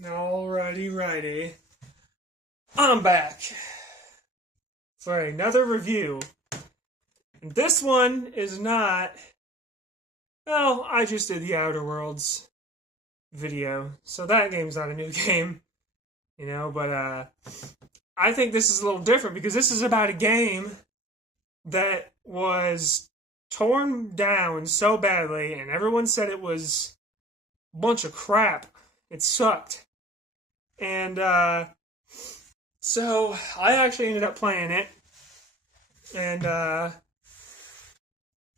Alrighty, righty. I'm back for another review. And this one is not. Well, I just did the Outer Worlds video, so that game's not a new game, but I think this is a little different because this is about a game that was torn down so badly, and everyone said it was a bunch of crap. It sucked. And so I actually ended up playing it, and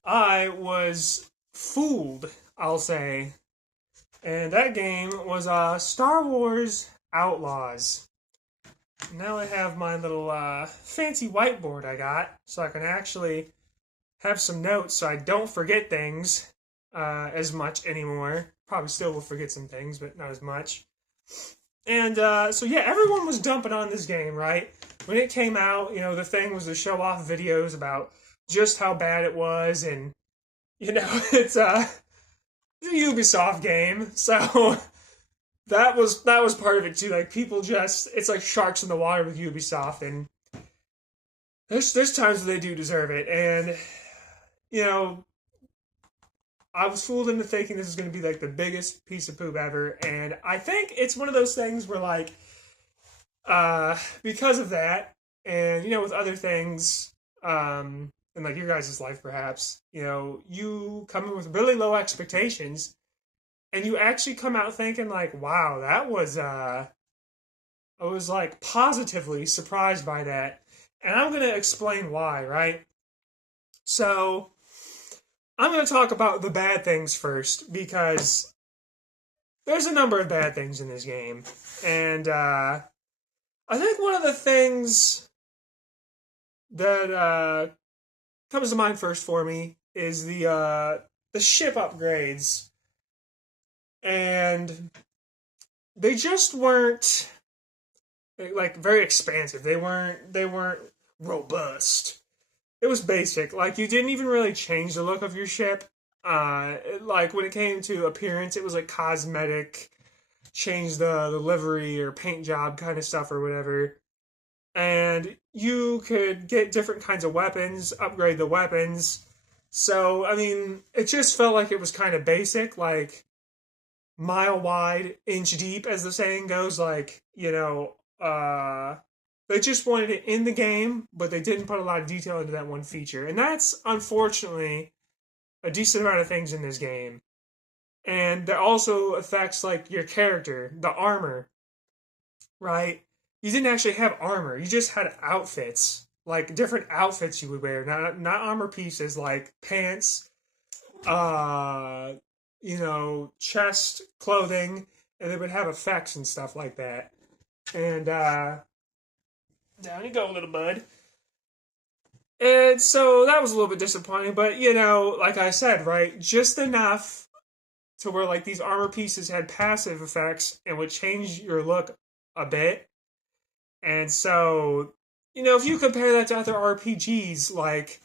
I was fooled, I'll say. And that game was Star Wars Outlaws. Now I have my little fancy whiteboard I got, so I can actually have some notes so I don't forget things as much anymore. Probably still will forget some things, but not as much. And so yeah, everyone was dumping on this game, right? When it came out, the thing was to show off videos about just how bad it was, and it's a Ubisoft game, so that was part of it too. Like people just, it's like sharks in the water with Ubisoft, and there's times where they do deserve it, and you know I was fooled into thinking this was going to be like the biggest piece of poop ever, and I think it's one of those things where like, because of that, and with other things, in like your guys' life perhaps, you come in with really low expectations, and you actually come out thinking like, wow, that was, I was like positively surprised by that, and I'm going to explain why, right? So, I'm going to talk about the bad things first, because there's a number of bad things in this game. And I think one of the things that comes to mind first for me is the ship upgrades. And they just weren't like very expansive. They weren't robust. It was basic. Like, you didn't even really change the look of your ship. Like, when it came to appearance, it was like cosmetic, change the livery or paint job kind of stuff or whatever. And you could get different kinds of weapons, upgrade the weapons. So, I mean, it just felt like it was kind of basic, like mile wide, inch deep, as the saying goes. Like, they just wanted it in the game, but they didn't put a lot of detail into that one feature. And that's, unfortunately, a decent amount of things in this game. And that also affects, like, your character, the armor, right? You didn't actually have armor. You just had outfits. Like, different outfits you would wear. Not armor pieces, like pants, uh, chest clothing, and they would have effects and stuff like that. And, down you go, little bud. And so that was a little bit disappointing, but like I said, right, just enough to where like these armor pieces had passive effects and would change your look a bit. And so, if you compare that to other RPGs like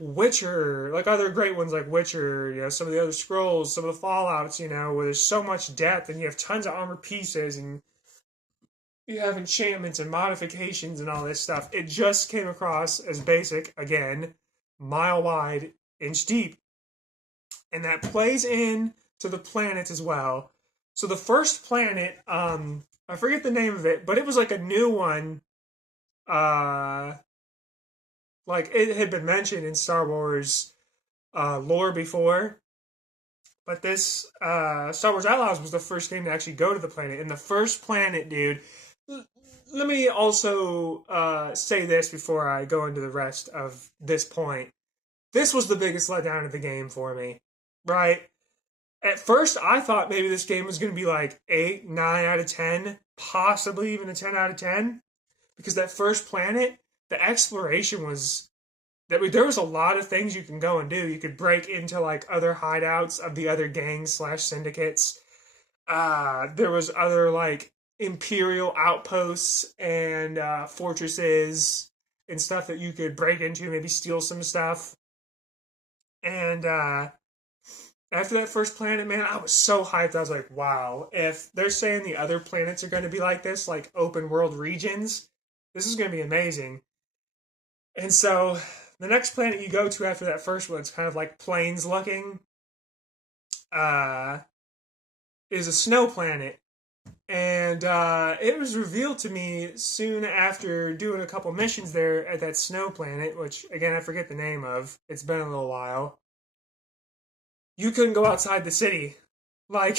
Witcher, like other great ones like Witcher, some of the other Scrolls, some of the Fallouts, where there's so much depth and you have tons of armor pieces and you have enchantments and modifications and all this stuff. It just came across as basic, again, mile wide, inch deep. And that plays in to the planets as well. So the first planet, I forget the name of it, but it was like a new one. Like it had been mentioned in Star Wars lore before. But this Star Wars Outlaws was the first game to actually go to the planet. And the first planet, dude, let me also say this before I go into the rest of this point. This was the biggest letdown of the game for me, right? At first, I thought maybe this game was going to be like 8, 9 out of 10, possibly even a 10 out of 10. Because that first planet, the exploration was... There was a lot of things you can go and do. You could break into like other hideouts of the other gangs / syndicates. There was other like imperial outposts and fortresses and stuff that you could break into, maybe steal some stuff. And After that first planet, man, I was so hyped. I was like, wow, if they're saying the other planets are going to be like this, like open world regions, this is going to be amazing. And so the next planet you go to after that first one, it's kind of like plains looking, uh, is a snow planet. And it was revealed to me soon after doing a couple missions there at that snow planet, which, again, I forget the name of. It's been a little while. You couldn't go outside the city. Like,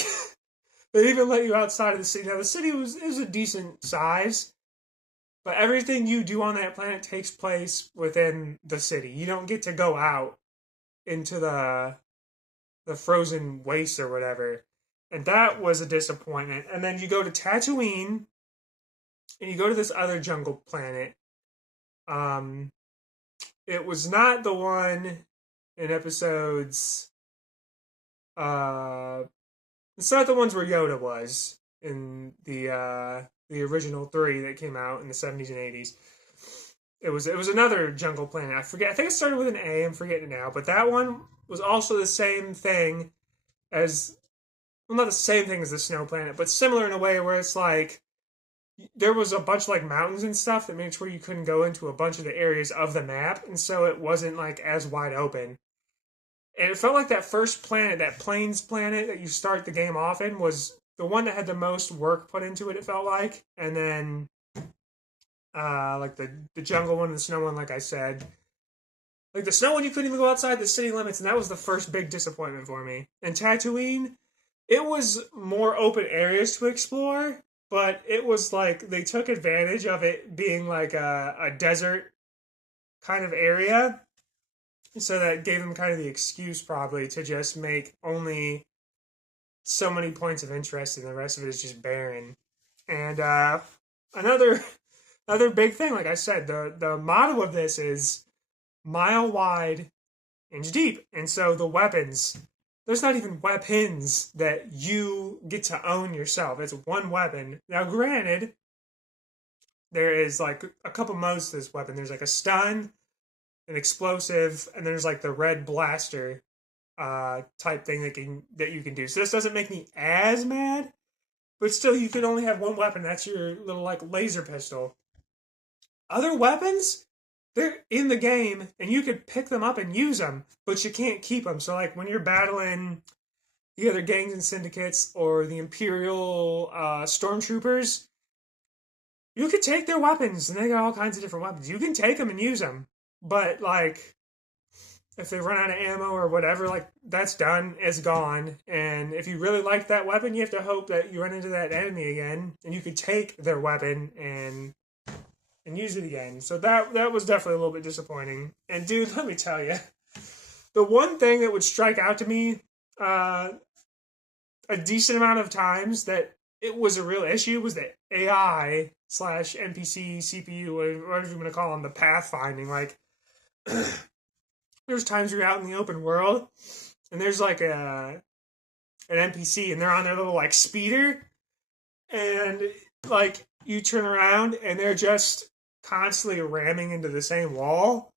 they didn't even let you outside of the city. Now, the city was a decent size, but everything you do on that planet takes place within the city. You don't get to go out into the frozen waste or whatever. And that was a disappointment. And then you go to Tatooine, and you go to this other jungle planet. Um, it was not the one in episodes. It's not the ones where Yoda was in the original three that came out in the 70s and 80s. It was another jungle planet. I forget. I think it started with an A. I'm forgetting it now. But that one was also the same thing as, well, not the same thing as the snow planet, but similar in a way where it's like there was a bunch of like mountains and stuff that made it where you couldn't go into a bunch of the areas of the map, and so it wasn't like as wide open. And it felt like that first planet, that plains planet that you start the game off in, was the one that had the most work put into it, it felt like. And then like the jungle one and the snow one, like I said. Like the snow one, you couldn't even go outside the city limits, and that was the first big disappointment for me. And Tatooine, it was more open areas to explore, but it was like they took advantage of it being like a desert kind of area. So that gave them kind of the excuse probably to just make only so many points of interest, and the rest of it is just barren. And another big thing, like I said, the motto of this is mile wide, inch deep. And so the weapons, there's not even weapons that you get to own yourself. It's one weapon. Now, granted, there is like a couple modes to this weapon. There's like a stun, an explosive, and there's like the red blaster type thing that you can do. So this doesn't make me as mad, but still, you can only have one weapon. That's your little like laser pistol. Other weapons, they're in the game, and you could pick them up and use them, but you can't keep them. So like when you're battling the other gangs and syndicates or the Imperial stormtroopers, you could take their weapons, and they got all kinds of different weapons. You can take them and use them. But, like, if they run out of ammo or whatever, like, that's done, it's gone. And if you really like that weapon, you have to hope that you run into that enemy again, and you could take their weapon and use it again. So that was definitely a little bit disappointing. And, dude, let me tell you, the one thing that would strike out to me a decent amount of times that it was a real issue was the AI / NPC, CPU, whatever you want to call them, the pathfinding. Like, there's times you're out in the open world, and there's like an NPC, and they're on their little like speeder, and like you turn around, and they're just constantly ramming into the same wall.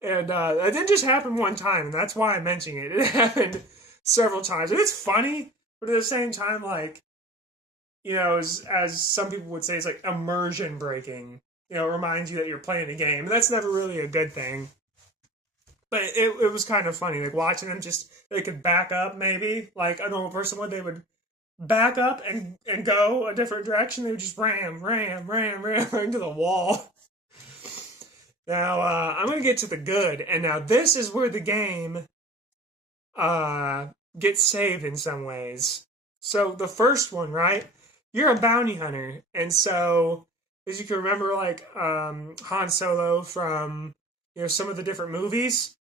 And that didn't just happen one time, and that's why I'm mentioning it. It happened several times, and it's funny, but at the same time, like, you know, as some people would say, it's like immersion breaking. You know, it reminds you that you're playing a game. And that's never really a good thing. But it was kind of funny, like watching them just, they could back up maybe, like a normal person would. They would back up and go a different direction. They would just ram into the wall. Now, I'm going to get to the good. And now this is where the game gets saved in some ways. So the first one, right? You're a bounty hunter. And so, as you can remember, like Han Solo from, you know, some of the different movies.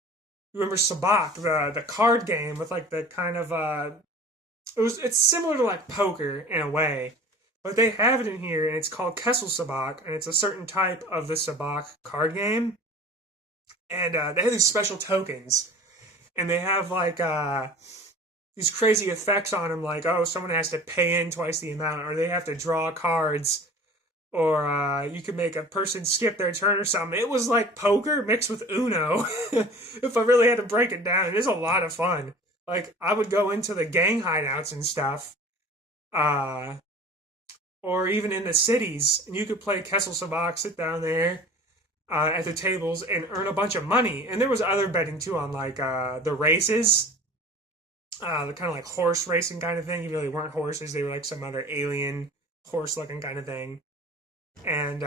You remember Sabacc, the card game with like the kind of it's similar to like poker in a way, but they have it in here, and it's called Kessel Sabacc, and it's a certain type of the Sabacc card game, and they have these special tokens, and they have like these crazy effects on them, like, oh, someone has to pay in twice the amount, or they have to draw cards, or you can make a person skip their turn or something. It was like poker mixed with Uno, if I really had to break it down. It is a lot of fun. Like, I would go into the gang hideouts and stuff, uh, or even in the cities, and you could play Kessel Sabak, sit down there at the tables and earn a bunch of money. And there was other betting too on like the races, the kind of like horse racing kind of thing. You really weren't horses; they were like some other alien horse-looking kind of thing. And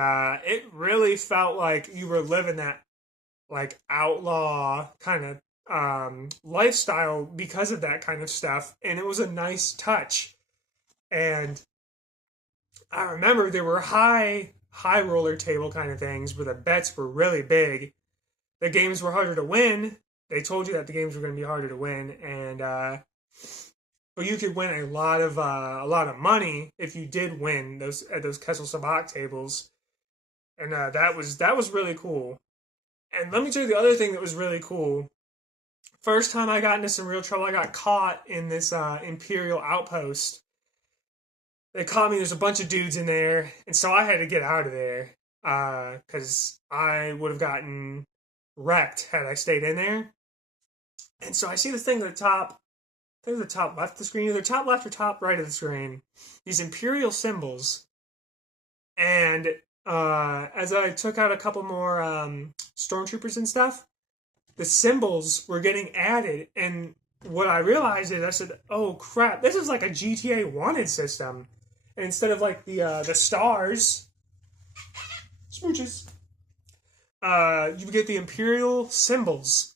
it really felt like you were living that like outlaw kind of lifestyle because of that kind of stuff. And it was a nice touch. And I remember there were high roller table kind of things where the bets were really big. The games were harder to win. They told you that the games were going to be harder to win, and but you could win a lot of money if you did win those at those Kessel Sabak tables, and that was really cool. And let me tell you the other thing that was really cool. First time I got into some real trouble, I got caught in this Imperial outpost. They caught me. There's a bunch of dudes in there, and so I had to get out of there because I would have gotten wrecked had I stayed in there. And so I see this thing at the top. I think it's the top left of the screen, either top left or top right of the screen. These Imperial symbols, and as I took out a couple more stormtroopers and stuff, the symbols were getting added, and what I realized is I said, "Oh crap! This is like a GTA wanted system." And instead of like the stars, smooches, you get the Imperial symbols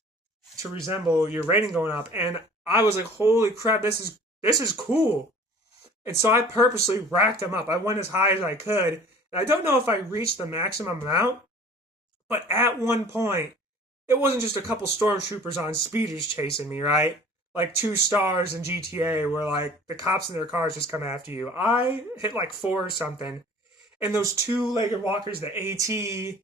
to resemble your rating going up. And I was like, "Holy crap! This is cool." And so I purposely racked them up. I went as high as I could. And I don't know if I reached the maximum amount, but at one point, it wasn't just a couple stormtroopers on speeders chasing me, right? Like 2 stars in GTA where like the cops in their cars just come after you. I hit like 4 or something. And those 2-legged walkers, the ATs,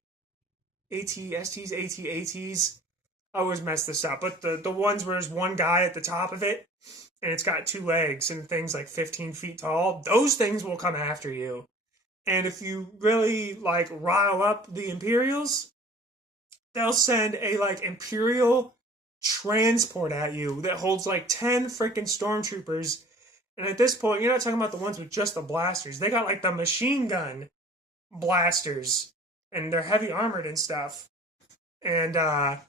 I always mess this up. But the ones where there's one guy at the top of it and it's got 2 legs and things like 15 feet tall, those things will come after you. And if you really like rile up the Imperials, they'll send a like Imperial transport at you that holds like 10 freaking stormtroopers. And at this point, you're not talking about the ones with just the blasters. They got like the machine gun blasters and they're heavy armored and stuff. And I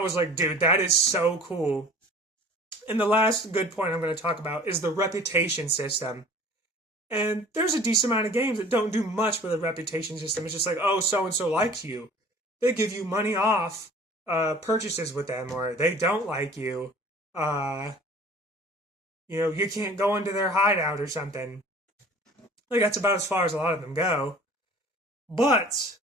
was like, dude, that is so cool. And the last good point I'm going to talk about is the reputation system. And there's a decent amount of games that don't do much with a reputation system. It's just like, oh, so and so likes you. They give you money off purchases with them, or they don't like you. You can't go into their hideout or something. Like, that's about as far as a lot of them go. But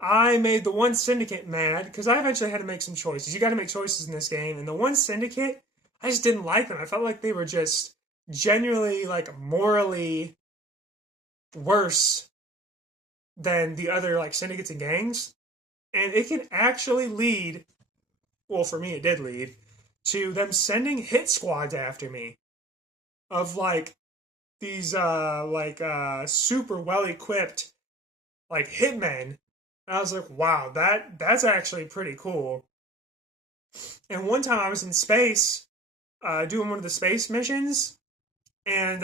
I made the one syndicate mad because I eventually had to make some choices. You got to make choices in this game. And the one syndicate, I just didn't like them. I felt like they were just genuinely, like, morally worse than the other, like, syndicates and gangs. And it can actually lead, well, for me it did lead, to them sending hit squads after me. Of, like, these, super well-equipped, like, hitmen. And I was like, wow, that's actually pretty cool. And one time I was in space, doing one of the space missions, and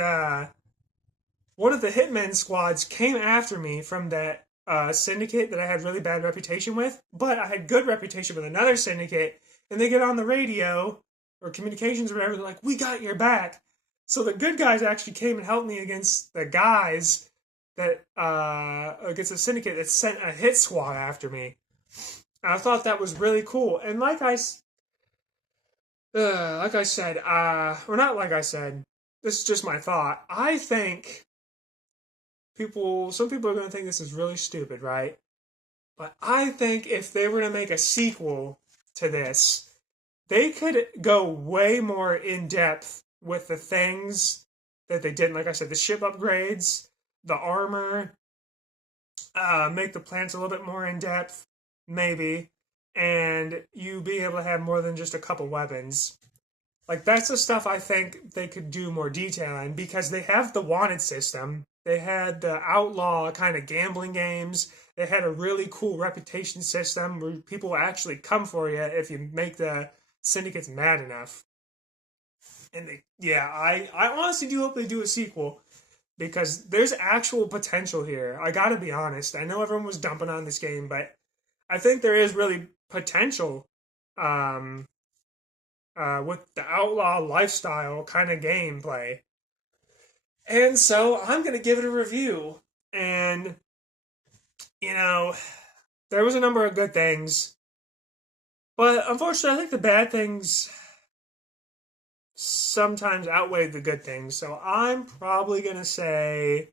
one of the hitmen squads came after me from that syndicate that I had really bad reputation with, but I had good reputation with another syndicate, and they get on the radio, or communications or whatever, they're like, we got your back. So the good guys actually came and helped me against the guys that, against a syndicate that sent a hit squad after me. And I thought that was really cool. And like I said, or not like I said, this is just my thought. I think some people are going to think this is really stupid, right? But I think if they were to make a sequel to this, they could go way more in depth with the things that they did. Like I said, the ship upgrades, the armor, make the plants a little bit more in depth, maybe, and you be able to have more than just a couple weapons. Like, that's the stuff I think they could do more detail in, because they have the wanted system. They had the outlaw kind of gambling games. They had a really cool reputation system where people will actually come for you if you make the syndicates mad enough. And I honestly do hope they do a sequel because there's actual potential here. I gotta be honest. I know everyone was dumping on this game, but I think there is really potential um, with the outlaw lifestyle kind of gameplay. And so I'm gonna give it a review. And you know, there was a number of good things, but unfortunately, I think the bad things sometimes outweigh the good things. So I'm probably gonna say,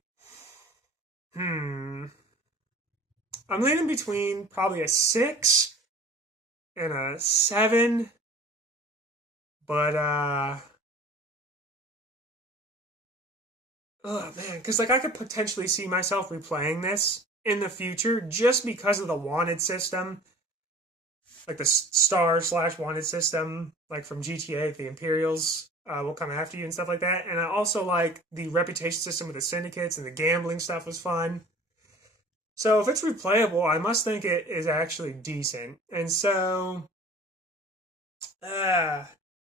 hmm, I'm leaning between probably a 6 and a 7, but oh man, because like I could potentially see myself replaying this in the future just because of the wanted system, like the star/wanted system, like from GTA, the Imperials will come after you and stuff like that. And I also like the reputation system with the syndicates and the gambling stuff was fun. So if it's replayable, I must think it is actually decent. And so, uh,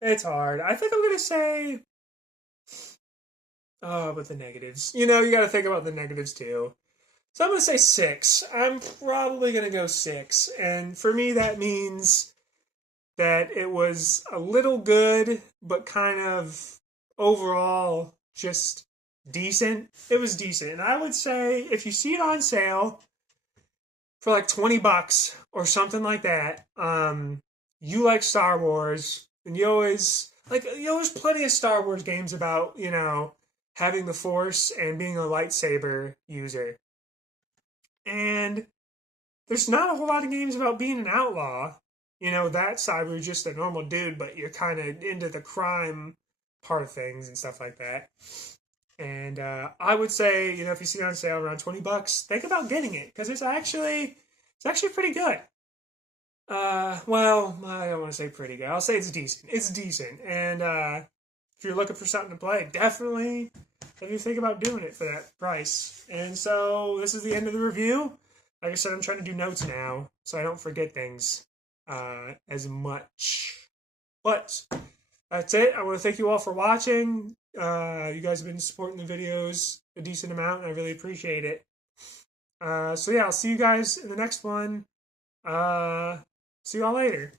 it's hard. I think I'm gonna say, oh, but the negatives. You know, you got to think about the negatives too. So I'm gonna say 6. I'm probably gonna go 6, and for me that means that it was a little good, but kind of overall just decent. It was decent, and I would say if you see it on sale for like $20 or something like that, you like Star Wars, and you always like, there's plenty of Star Wars games about, having the Force and being a lightsaber user. And there's not a whole lot of games about being an outlaw. That side where you're just a normal dude, but you're kind of into the crime part of things and stuff like that. And I would say, if you see it on sale around $20, think about getting it because it's actually pretty good. Well, I don't want to say pretty good. I'll say it's decent. It's decent, and if you're looking for something to play, definitely if you think about doing it for that price. And so this is the end of the review. Like I said, I'm trying to do notes now, so I don't forget things as much. But that's it. I want to thank you all for watching. You guys have been supporting the videos a decent amount, and I really appreciate it. So yeah, I'll see you guys in the next one. See y'all later.